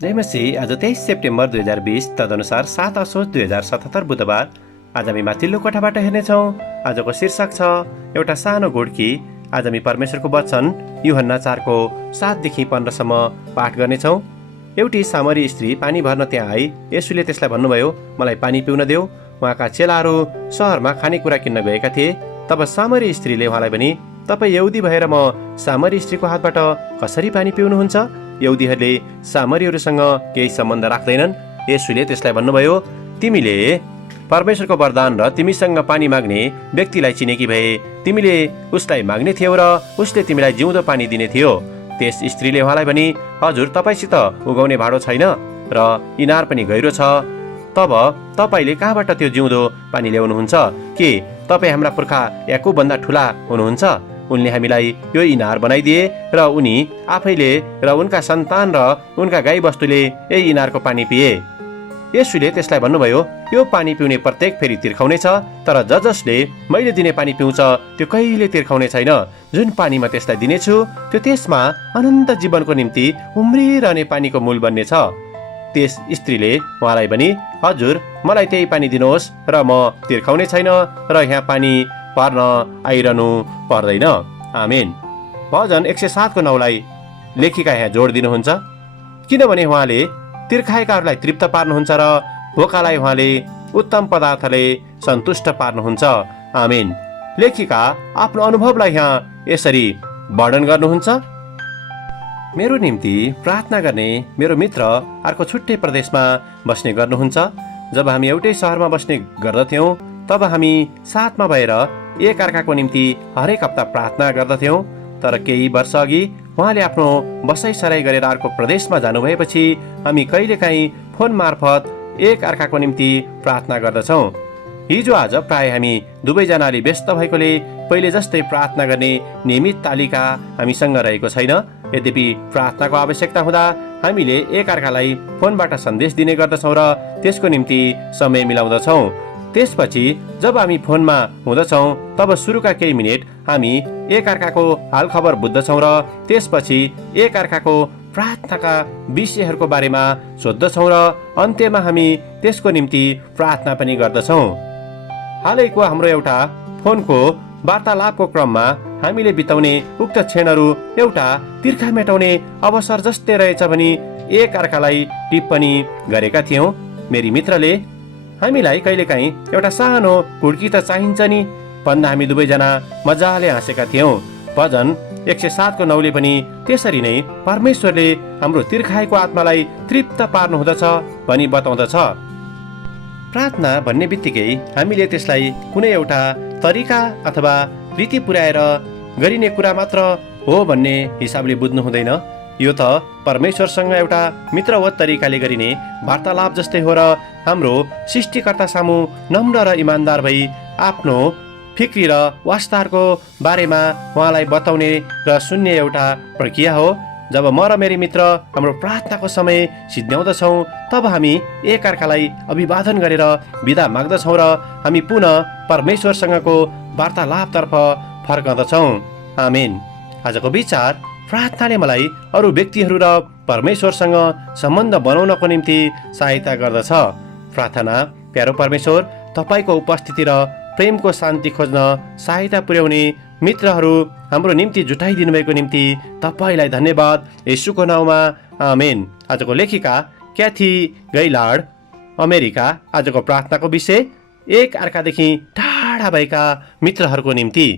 जय मसीह। आज 23 सेप्टेम्बर 2020 तदनुसार 7 असोज 2077 बुधबार। आज हामी माथिल्लो कोठाबाट हेर्नेछौँ। आजको शीर्षक छ एउटा सानो घुड्की। आज हामी परमेश्वरको वचन यूहन्ना 4को 7देखि 15सम्म पाठ गर्नेछौँ। एउटी सामरी स्त्री पानी भर्न त्यहाँ आई। येशूले त्यसलाई भन्नुभयो, मलाई पानी पिउन देऊ। उहाँका चेलाहरू सहरमा खानेकुरा किन्न गएका थिए। तब सामरी स्त्रीले उहाँलाई भने, तपाईँ यहुदी भएर म सामरी स्त्रीको हातबाट कसरी पानी पिउनुहुन्छ? यहुदीहरूले सामरीहरूसँग केही सम्बन्ध राख्दैनन्। येशूले त्यसलाई भन्नुभयो, तिमीले परमेश्वरको वरदान र तिमीसँग पानी माग्ने व्यक्तिलाई चिनेकी भए तिमीले उसलाई माग्ने थियौ र उसले तिमीलाई जिउँदो पानी दिने थियो। त्यस स्त्रीले उहाँलाई भने, हजुर, तपाईँसित उगाउने भाँडो छैन र इनार पनि गहिरो छ। तब तपाईँले कहाँबाट त्यो जिउँदो पानी ल्याउनुहुन्छ? के तपाईँ हाम्रा पुर्खा याकुबभन्दा ठुला हुनुहुन्छ? उनले हामीलाई यो इनार बनाइदिए र उनी आफैले र उनका सन्तान र उनका गाई बस्तुले यही इनारको पानी पिए। येशूले त्यसलाई भन्नुभयो, यो पानी पिउने प्रत्येक फेरि तिर्खाउने छ, तर जसले मैले दिने पानी पिउँछ त्यो कहिले तिर्खाउने छैन। जुन पानी म त्यसलाई दिनेछु त्यो त्यसमा अनन्त जीवनको निम्ति उम्रिरहने पानीको मूल बन्नेछ। त्यस स्त्रीले उहाँलाई भने, हजुर, मलाई त्यही पानी दिनुहोस् र म तिर्खाउने छैन र यहाँ पानी पार्न आइरहनु पर्दैन। आमेन। भजन 107को 9लाई लेखिका यहाँ जोड दिनुहुन्छ, किनभने उहाँले तिर्खाएकाहरूलाई तृप्त पार्नुहुन्छ र भोकालाई उहाँले उत्तम पदार्थले सन्तुष्ट पार्नुहुन्छ। आमेन। लेखिका आफ्नो अनुभवलाई यहाँ यसरी वर्णन गर्नुहुन्छ, मेरो निम्ति प्रार्थना गर्ने मेरो मित्र अर्को छुट्टै प्रदेशमा बस्ने गर्नुहुन्छ। जब हामी एउटै सहरमा बस्ने गर्दथ्यौँ तब हामी साथमा भएर एक अर्काको निम्ति हरेक हप्ता प्रार्थना गर्दथ्यौँ। तर केही वर्ष अघि उहाँले आफ्नो बसाइसराई गरेर अर्को प्रदेशमा जानुभएपछि हामी कहिलेकाहीँ फोन मार्फत एक अर्काको निम्ति प्रार्थना गर्दछौँ। हिजो आज प्राय हामी दुवैजनाले व्यस्त भएकोले पहिले जस्तै प्रार्थना गर्ने नियमित तालिका हामीसँग रहेको छैन। यद्यपि प्रार्थनाको आवश्यकता हुँदा हामीले एक अर्कालाई फोनबाट सन्देश दिने गर्दछौँ र त्यसको निम्ति समय मिलाउँदछौँ। त्यसपछि जब हामी फोनमा हुँदछौँ तब सुरुका केही मिनट हामी एक अर्काको हालखबर बुझ्दछौँ र त्यसपछि एक अर्काको प्रार्थनाका विषयहरूको बारेमा सोध्दछौँ र अन्त्यमा हामी त्यसको निम्ति प्रार्थना पनि गर्दछौँ। हालैको हाम्रो एउटा फोनको वार्तालापको क्रममा हामीले बिताउने उक्त क्षणहरू एउटा तिर्खा मेटाउने अवसर जस्तै रहेछ भनी एक अर्कालाई टिप्पणी गरेका थियौँ। मेरी मित्रले हामीलाई कहिलेकाहीँ एउटा सानो घुड्की त चाहिन्छ नि भन्दा हामी दुवैजना मजाले हाँसेका थियौँ। भजन 107को 9ले पनि त्यसरी नै परमेश्वरले हाम्रो तिर्खाएको आत्मालाई तृप्त पार्नु हुँदछ भनी बताउँदछ। प्रार्थना भन्ने बित्तिकै हामीले त्यसलाई कुनै एउटा तरिका अथवा रीति पुर्याएर गरिने कुरा मात्र हो भन्ने हिसाबले बुझ्नु हुँदैन। यो त परमेश्वरसँग एउटा मित्रवत तरिकाले गरिने वार्तालाप जस्तै हो र हाम्रो सृष्टिकर्ता सामु नम्र र इमान्दार भई आफ्नो फिक्री र वास्ताहरूको बारेमा उहाँलाई बताउने र सुन्ने एउटा प्रक्रिया हो। जब म र मेरी मित्र हाम्रो प्रार्थनाको समय सिद्ध्याउँदछौँ तब हामी एक अर्कालाई अभिवादन गरेर बिदा माग्दछौँ र हामी पुनः परमेश्वरसँगको वार्तालापतर्फ फर्कँदछौँ। आमेन। आजको विचार, प्रार्थनाले मलाई अरू व्यक्तिहरू र परमेश्वरसँग सम्बन्ध बनाउनको निम्ति सहायता गर्दछ। प्रार्थना, प्यारो परमेश्वर, तपाईँको उपस्थिति र प्रेमको शान्ति खोज्न सहायता पुर्याउने मित्रहरू हाम्रो निम्ति जुटाइदिनु भएको निम्ति तपाईँलाई धन्यवाद, येशूको नाउँमा। आमेन। आजको लेखिका क्याथी गैलार्ड, अमेरिका। आजको प्रार्थनाको विषय, एक अर्कादेखि टाढा भएका मित्रहरूको निम्ति।